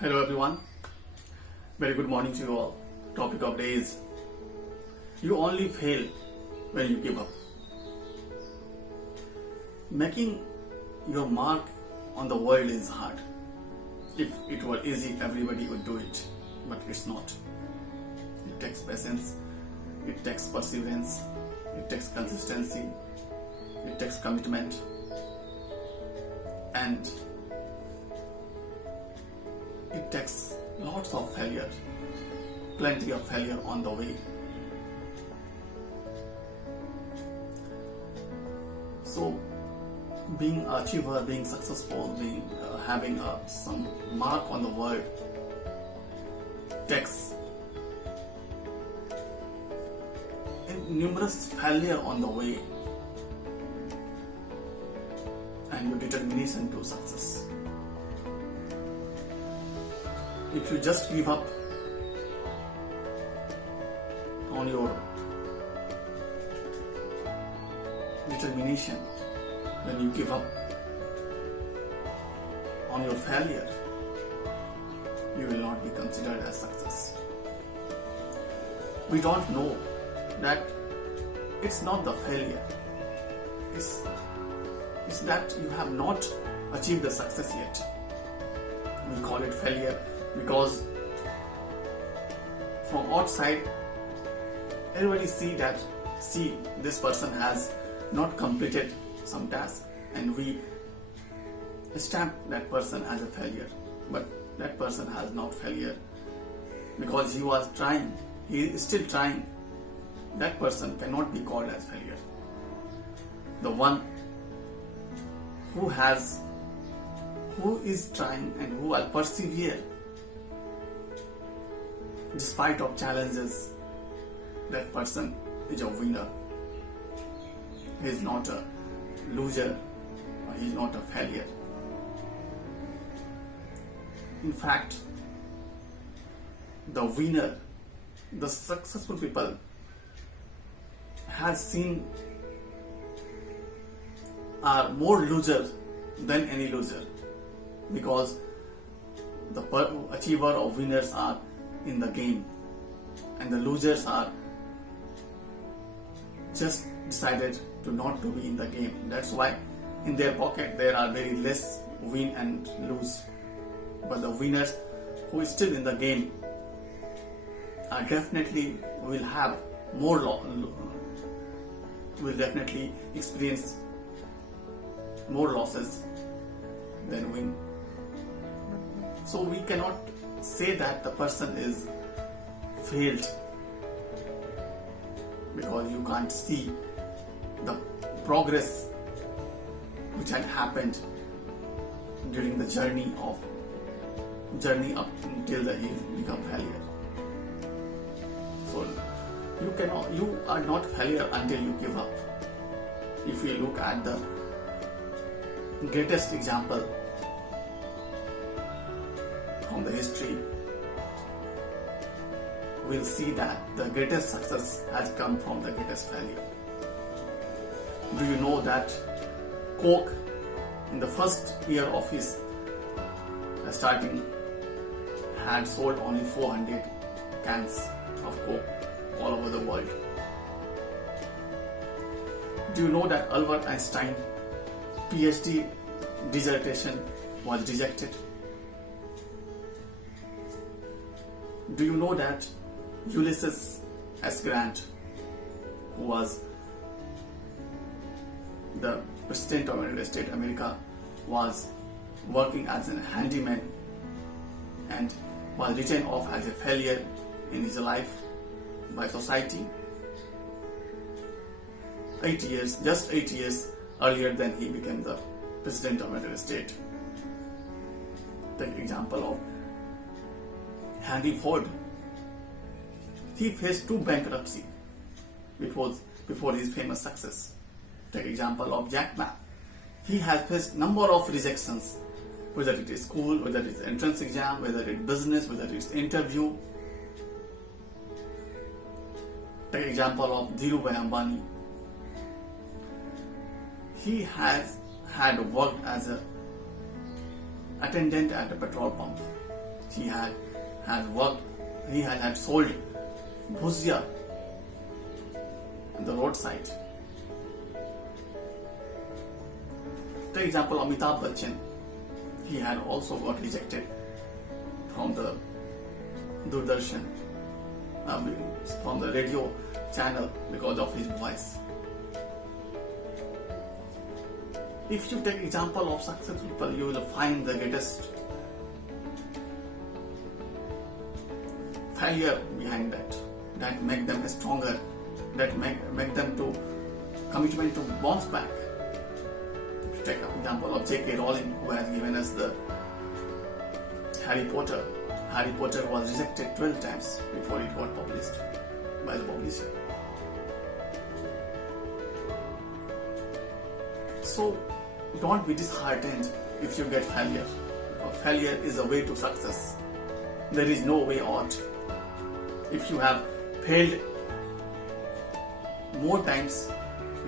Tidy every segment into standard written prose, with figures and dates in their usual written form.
Hello everyone, very good morning to you all. Topic of day is you only fail when you give up. Making your mark on the world is hard. If it were easy, everybody would do it, but it's not. It takes patience, it takes perseverance, it takes consistency, it takes commitment, and it takes lots of failure, plenty of failure on the way. So, being an achiever, being successful, having some mark on the world takes numerous failure on the way and your determination to success. If you just give up on your determination, when you give up on your failure, you will not be considered as success. We don't know that it's not the failure, it's that you have not achieved the success yet. We call it failure because from outside everybody see this person has not completed some task and we stamp that person as a failure, but that person has not failure because he was trying, he is still trying. That person cannot be called as failure. The one who is trying and who will persevere despite of challenges, that person is a winner. He is not a loser or he is not a failure. In fact, the winner, the successful people has seen are more losers than any loser, because the achiever or winners are in the game and the losers are just decided to not to be in the game. That's why in their pocket there are very less win and lose, but the winners who is still in the game are definitely will have more will definitely experience more losses than win. So we cannot say that the person is failed because you can't see the progress which had happened during the journey up until he become failure. So you are not failure until you give up. If we look at the greatest example from the history, we'll see that the greatest success has come from the greatest failure. Do you know that Coke, in the first year of his starting, had sold only 400 cans of Coke all over the world? Do you know that Albert Einstein PhD dissertation was rejected? Do you know that Ulysses S. Grant, who was the President of United States of America, was working as a handyman and was written off as a failure in his life by society? 8 years earlier than he became the President of United States. Take example of Henry Ford. He faced 2 bankruptcy before his famous success. Take example of Jack Ma. He has faced number of rejections, whether it is school, whether it is entrance exam, whether it is business, whether it is interview. Take example of Dhirubhai Ambani. He has had worked as an attendant at a petrol pump. He had worked, he had sold bhujia on the roadside. For example, Amitabh Bachchan, he had also got rejected from the Doordarshan, from the radio channel because of his voice. If you take example of successful people, you will find the greatest failure behind that make them stronger, that make them to commitment to bounce back. If you take an example of J.K. Rowling, who has given us the Harry Potter. Harry Potter was rejected 12 times before it got published by the publisher. So don't be disheartened if you get failure. Failure is a way to success. There is no way out. If you have failed more times,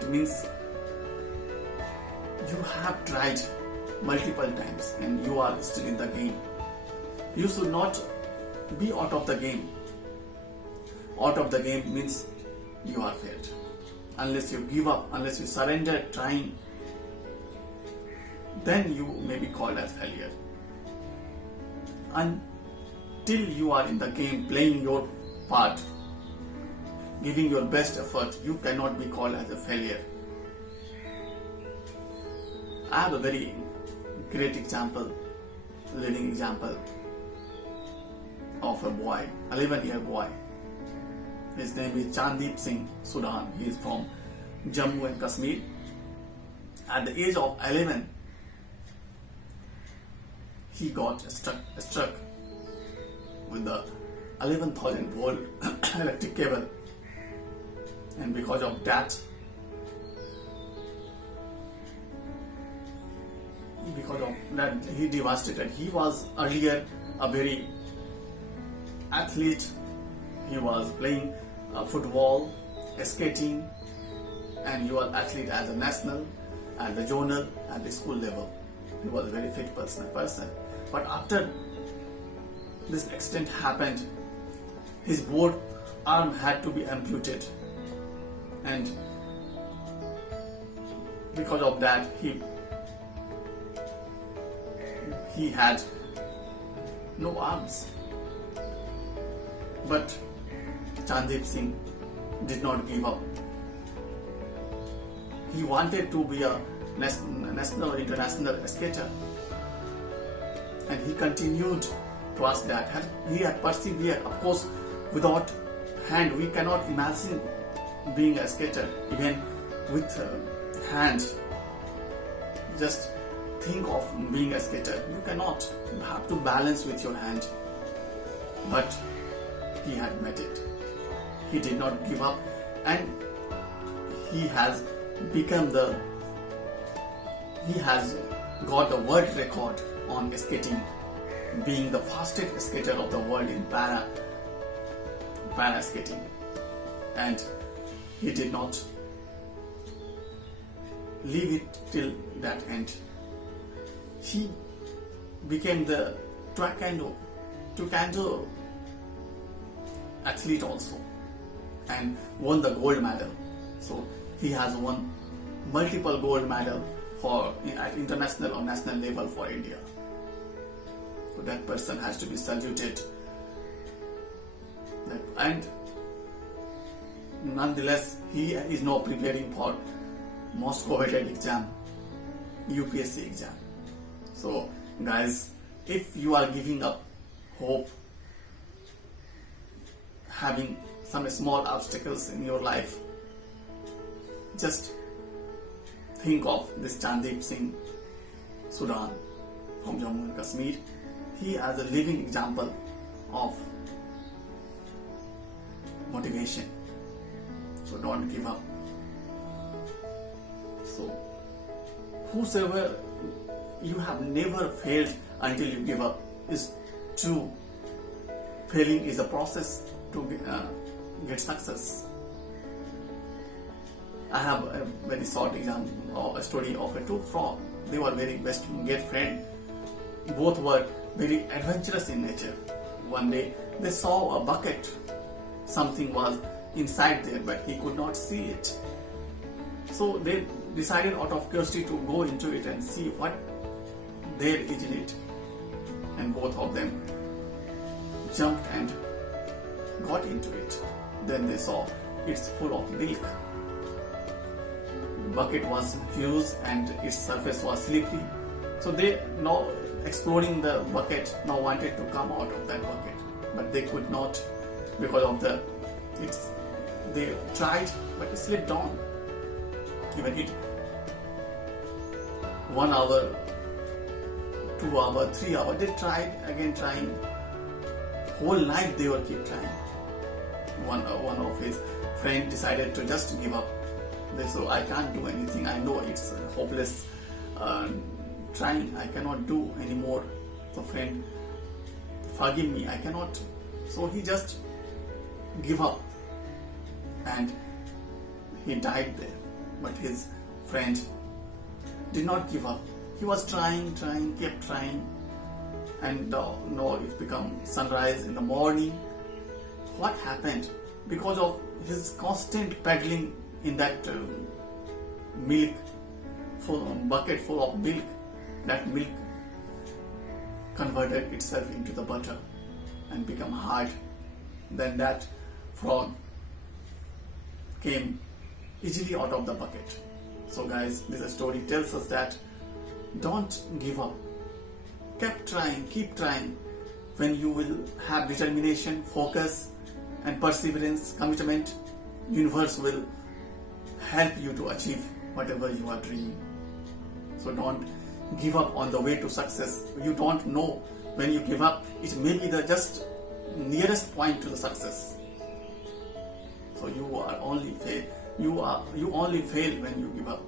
it means you have tried multiple times and you are still in the game. You should not be out of the game. Out of the game means you are failed. Unless you give up, unless you surrender trying, then you may be called as failure. Until you are in the game playing your part, giving your best effort, you cannot be called as a failure. I have a very great example, living example of a boy, 11-year boy. His name is Chandeep Singh Sudan. He is from Jammu and Kashmir. At the age of 11, he got struck with the 11,000 volt electric cable, and because of that, he devastated. He was earlier a very athlete. He was playing football, skating, and he was athlete at the national, at the zonal, at the school level. He was a very fit person. But after this accident happened, his both arm had to be amputated, and because of that, he had no arms. But Chandeep Singh did not give up. He wanted to be a national or international skater, and he continued towards that. He had persevered. Of course, without hand, we cannot imagine being a skater. Even with hand, just think of being a skater. You cannot. You have to balance with your hand. But he had met it. He did not give up, and he has got the world record on skating, being the fastest skater of the world in para skating. And he did not leave it till that end. He became the taekwondo athlete also, and won the gold medal. So he has won multiple gold medal at international or national level for India. So that person has to be saluted. And nonetheless, he is now preparing for most coveted exam, UPSC exam. So guys, if you are giving up hope, having some small obstacles in your life, just think of this Chandeep Singh Sudan from Jammu and Kashmir. He is a living example of motivation. So don't give up. So whosoever, you have never failed until you give up is true. Failing is a process to get success. I have a very short example of a story of two frogs. They were very best friends. Both were very adventurous in nature. One day they saw a bucket. Something was inside there, but he could not see it. So they decided out of curiosity to go into it and see what there is in it. And both of them jumped and got into it. Then they saw it's full of milk. Bucket was huge and its surface was slippery. So they, now exploring the bucket, now wanted to come out of that bucket, but they could not because of they tried, but it slipped on. Even it 1 hour, 2 hours, 3 hours, they tried again, trying. Whole night they will keep trying. One of his friends decided to just give up. They said, I can't do anything. I know it's hopeless trying. I cannot do anymore. So friend, forgive me. I cannot. So he just give up, and he died there. But his friend did not give up. He was trying, kept trying, and now it's become sunrise in the morning. What happened? Because of his constant paddling in that milk, bucket full of milk, that milk converted itself into the butter and become hard. Then that frog came easily out of the bucket. So guys, this story tells us that don't give up. Keep trying. When you will have determination, focus and perseverance, commitment, universe will help you to achieve whatever you are dreaming. So don't give up on the way to success. You don't know when you give up, it may be the just nearest point to the success. So you only fail when you give up.